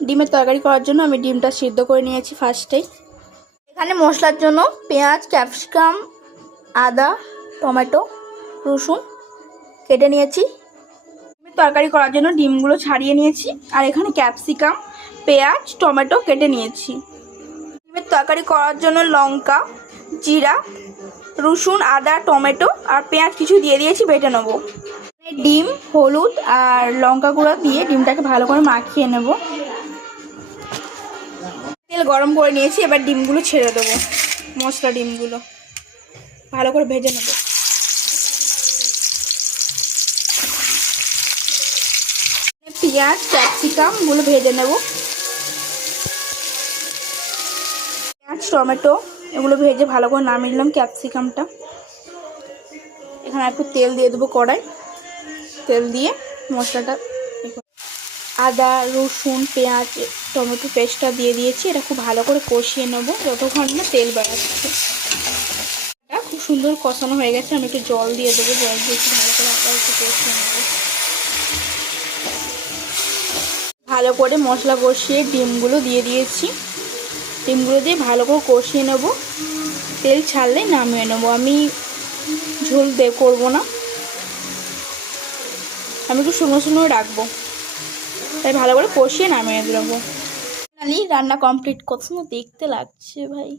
ডিমের তরকারি করার জন্য আমি ডিমটা সিদ্ধ করে নিয়েছি ফার্স্টেই। এখানে মশলার জন্য পেঁয়াজ, ক্যাপসিকাম, আদা, টমেটো, রসুন কেটে নিয়েছি। ডিমের তরকারি করার জন্য ডিমগুলো ছাড়িয়ে নিয়েছি। আর এখানে ক্যাপসিকাম, পেঁয়াজ, টমেটো কেটে নিয়েছি। ডিমের তরকারি করার জন্য লঙ্কা, জিরা, রসুন, আদা, টমেটো আর পেঁয়াজ কিছু দিয়ে দিয়েছি, বেটে নেবো। ডিম, হলুদ আর লঙ্কা গুঁড়া দিয়ে ডিমটাকে ভালো করে মাখিয়ে নেব। তেল গরম করে নিয়েছি, এবার ডিমগুলো ছেড়ে দেবো। মশলা ডিমগুলো ভালো করে ভেজে নেব। পেঁয়াজ, ক্যাপসিকামগুলো ভেজে নেব। পেঁয়াজ, টমেটো এগুলো ভেজে ভালো করে নামিয়ে নিলাম। ক্যাপসিকামটা এখানে একটু তেল দিয়ে দেবো কড়াই। তেল দিয়ে মশলাটা, আদা, রসুন, পেঁয়াজ, টমেটো পেস্টটা দিয়ে দিয়েছি। এটা খুব ভালো করে কষিয়ে নেবো যতক্ষণ না তেল বেড়াচ্ছে। এটা খুব সুন্দর কষানো হয়ে গেছে। আমি একটু জল দিয়ে দেবো। জল দিয়ে একটু ভালো করে আবার একটু কষিয়ে নেবো। ভালো করে মশলা কষিয়ে ডিমগুলো দিয়ে দিয়েছি। ডিমগুলো দিয়ে ভালো করে কষিয়ে নেবো। তেল ছাড়লে নামিয়ে নেবো। আমি ঝোল করবো না, আমি একটু শুকনো শুকনো রাখবো, তাই ভালো করে কষিয়ে নামিয়ে দেবো। ফাইনালি রান্না কমপ্লিট। কত সুন্দর দেখতে লাগছে ভাই।